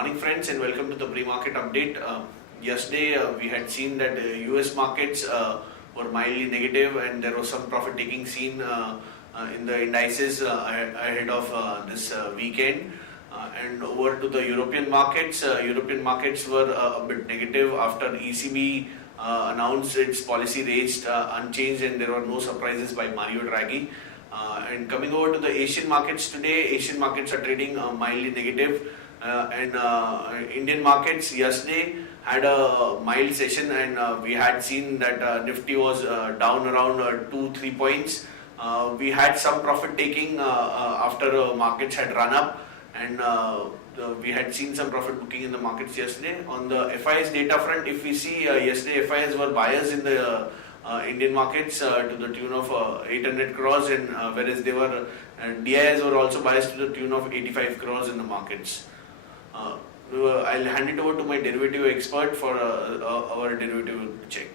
Morning friends, and welcome to the pre-market update. Yesterday we had seen that US markets were mildly negative and there was some profit taking seen in the indices ahead of this weekend. And over to the European markets. European markets were a bit negative after ECB announced its policy rate unchanged, and there were no surprises by Mario Draghi. And coming over to the Asian markets today, Asian markets are trading mildly negative. And Indian markets yesterday had a mild session, and we had seen that Nifty was down around 2-3 points. We had some profit taking after markets had run up, and we had seen some profit booking in the markets yesterday. On the FIS data front, if we see yesterday, FIS were buyers in the Indian markets to the tune of 800 crores, and whereas they were DIs were also buyers to the tune of 85 crores in the markets. I'll hand it over to my derivative expert for our derivative check.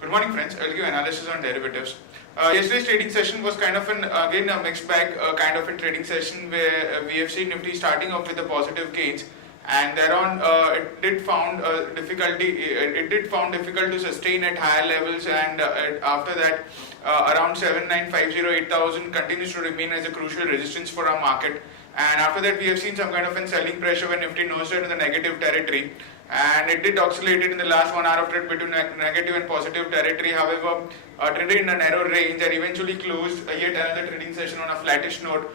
Good morning friends, I'll give analysis on derivatives. Yesterday's trading session was kind of again a mixed bag kind of a trading session where we have seen Nifty starting off with the positive gains, and thereon it did found difficult to sustain at higher levels, and after that around 7950-8000 continues to remain as a crucial resistance for our market. And after that we have seen some kind of a selling pressure when Nifty nosed in the negative territory, and it did oscillate in the last 1 hour of trade between negative and positive territory. However, traded in a narrow range and eventually closed yet another trading session on a flattish note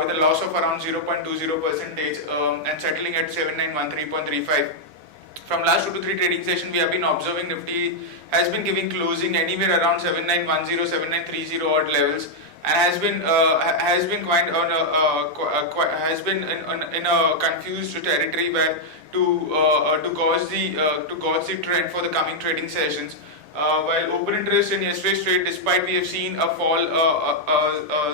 with a loss of around 0.20% and settling at 7913.35. From last 2 to 3 trading session, we have been observing Nifty has been giving closing anywhere around 7910, 7930 odd levels, and has been in a confused territory where to gauge the trend for the coming trading sessions. While open interest in yesterday's trade, despite we have seen a fall,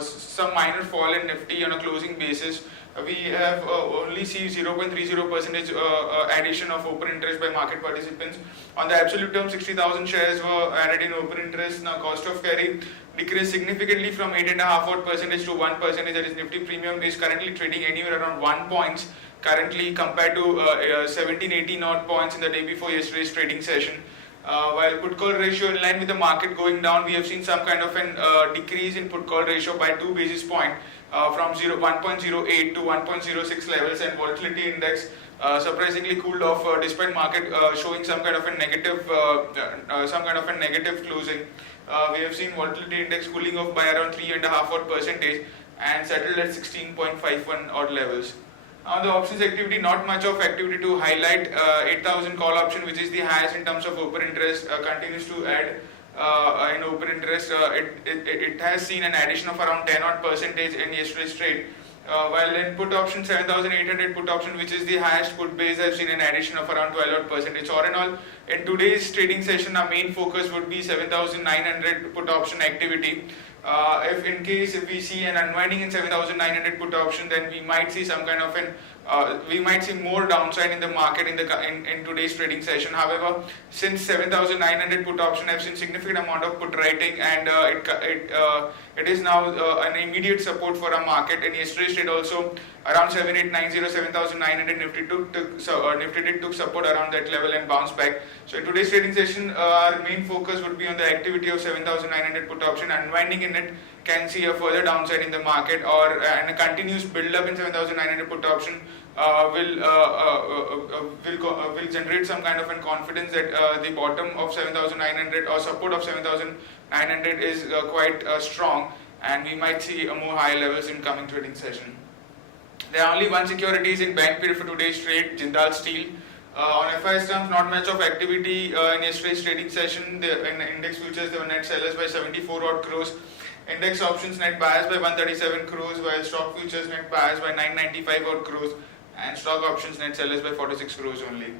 some minor fall in Nifty on a closing basis, we have only seen 0.30% addition of open interest by market participants. On the absolute term, 60,000 shares were added in open interest. Now cost of carry decreased significantly from 8.5% to 1%. That is, Nifty premium is currently trading anywhere around 1 points currently, compared to 17-18 odd points in the day before yesterday's trading session. While put call ratio in line with the market going down, we have seen some kind of an decrease in put call ratio by 2 basis points from 1.08 to 1.06 levels, and volatility index surprisingly cooled off despite market showing some kind of a negative closing. We have seen volatility index cooling off by around 3.5% and settled at 16.51 odd levels. On the options activity, not much of activity to highlight. 8,000 call option, which is the highest in terms of open interest, continues to add in open interest. It has seen an addition of around 10 odd percentage in yesterday's trade. While in put option, 7,800 put option, which is the highest put base, have seen an addition of around 12 odd percentage. All in all, in today's trading session, our main focus would be 7,900 put option activity. If we see an unwinding in 7,900 put option, then we might see some kind of we might see more downside in the market in today's trading session. However, since 7,900 put option have seen significant amount of put writing, and it is now an immediate support for our market. In yesterday's trade also, around 7,890, 7,900 Nifty took support around that level and bounced back. So in today's trading session, our main focus would be on the activity of 7,900 put option. Unwinding in it can see a further downside in the market, or and a continuous build up in 7,900 put option will generate some kind of a confidence that the bottom of 7,900 or support of 7,900 is quite strong, and we might see a more higher levels in coming trading session. There are only one securities in bank period for today's trade, Jindal Steel. On FIS terms, not much of activity in yesterday's trading session. In index futures, there were net sellers by 74 odd crores. Index options net buyers by 137 crores, while stock futures net buyers by 995 odd crores, and stock options net sellers by 46 crores only.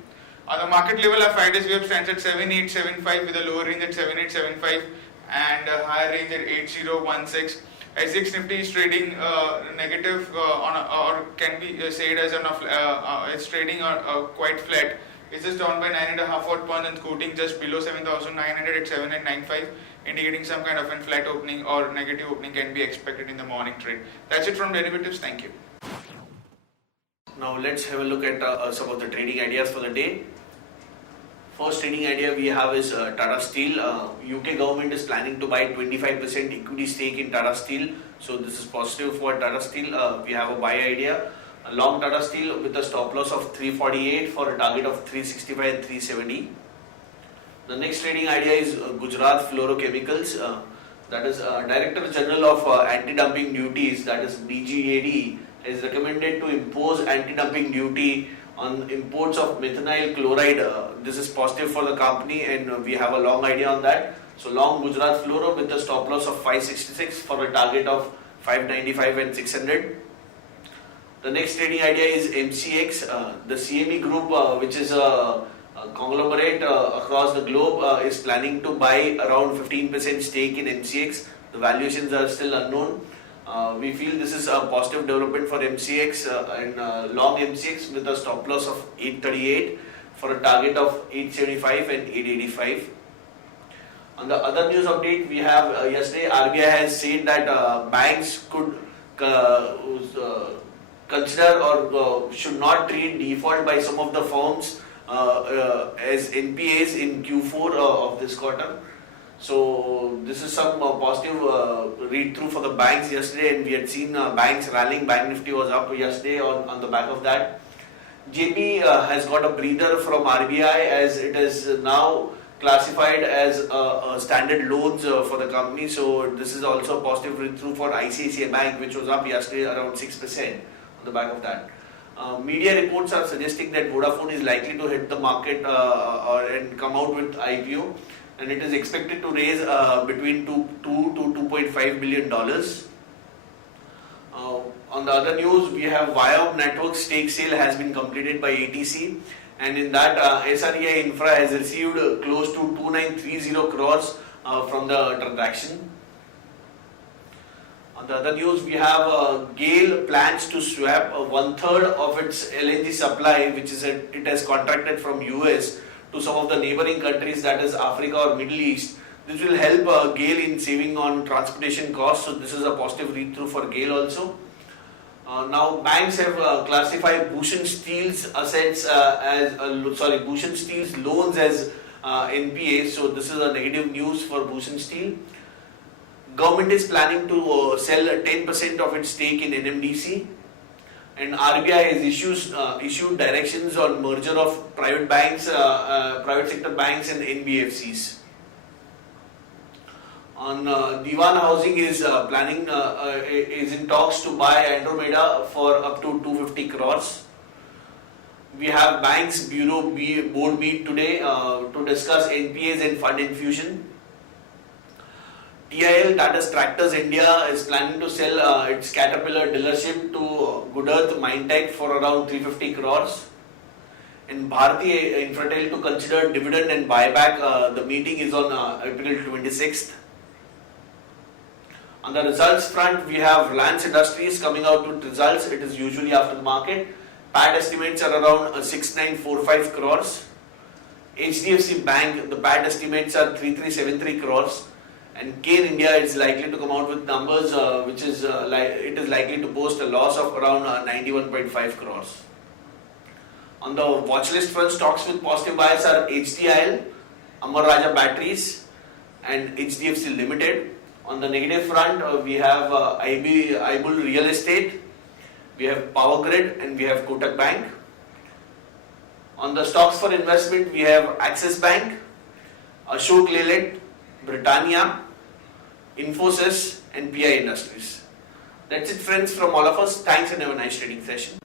On the market level, our 5-day wave stands at 7875 with a lower range at 7875 and a higher range at 8016. SGX Nifty is trading negative or can be said as it's trading quite flat. It's just down by 9.5 odd points and quoting just below 7,900 at 7,995, indicating some kind of a flat opening or negative opening can be expected in the morning trade. That's it from derivatives. Thank you. Now let's have a look at some of the trading ideas for the day. First trading idea we have is Tata Steel. UK government is planning to buy 25% equity stake in Tata Steel. So this is positive for Tata Steel. We have a buy idea. A long Tata Steel with a stop loss of 348 for a target of 365 and 370. The next trading idea is Gujarat Fluorochemicals. That is Director General of Anti-Dumping Duties, that is DGAD, is recommended to impose anti-dumping duty on imports of methanol chloride. This is positive for the company, and we have a long idea on that. So long Gujarat Fluoro with a stop loss of 566 for a target of 595 and 600. The next trading idea is MCX. The CME Group, which is a conglomerate across the globe, is planning to buy around 15% stake in MCX. The valuations are still unknown. We feel this is a positive development for MCX and long MCX with a stop loss of 838 for a target of 875 and 885. On the other news update, we have yesterday RBI has said that banks could consider or should not treat default by some of the firms as NPAs in Q4 of this quarter. So this is some positive read through for the banks yesterday, and we had seen banks rallying. Bank Nifty was up yesterday on the back of that. JP has got a breather from RBI as it is now classified as standard loans for the company. So this is also a positive read through for ICICI Bank, which was up yesterday around 6% on the back of that. Media reports are suggesting that Vodafone is likely to hit the market and come out with IPO, and it is expected to raise between $2 to $2.5 billion. On the other news, we have Viome Network stake sale has been completed by ATC, and in that SREI Infra has received close to 2930 crores from the transaction. On the other news, we have GAIL plans to swap 1/3 of its LNG supply, which is it has contracted from US to some of the neighboring countries, that is Africa or Middle East. This will help GAIL in saving on transportation costs. So this is a positive read through for GAIL also. Now banks have classified Bhushan Steel's assets Bhushan Steel's loans as NPA. So this is a negative news for Bhushan Steel. Government is planning to sell 10% of its stake in NMDC, and RBI has issued directions on merger of private banks, private sector banks and NBFCs. On Diwan Housing is planning is in talks to buy Andromeda for up to 250 crores. We have banks bureau board meet today to discuss NPAs and fund infusion. TIL, Tata Tractors India, is planning to sell its Caterpillar dealership to Good Earth Mindtech for around 350 crores. In Bharti Infratel to consider dividend and buyback, the meeting is on April 26th. On the results front, we have Reliance Industries coming out with results. It is usually after the market. PAT estimates are around 6945 crores. HDFC Bank, the PAT estimates are 3373 crores. And Kane India is likely to come out with numbers which is it is likely to post a loss of around 91.5 crores. On the watch list front, stocks with positive bias are HTIL, Amar Raja Batteries and HDFC Limited. On the negative front, we have IBUL Real Estate, we have Power Grid and we have Kotak Bank. On the stocks for investment, we have Axis Bank, Ashok Leyland, Britannia, Infosys and PI Industries. That's it friends from all of us. Thanks and have a nice trading session.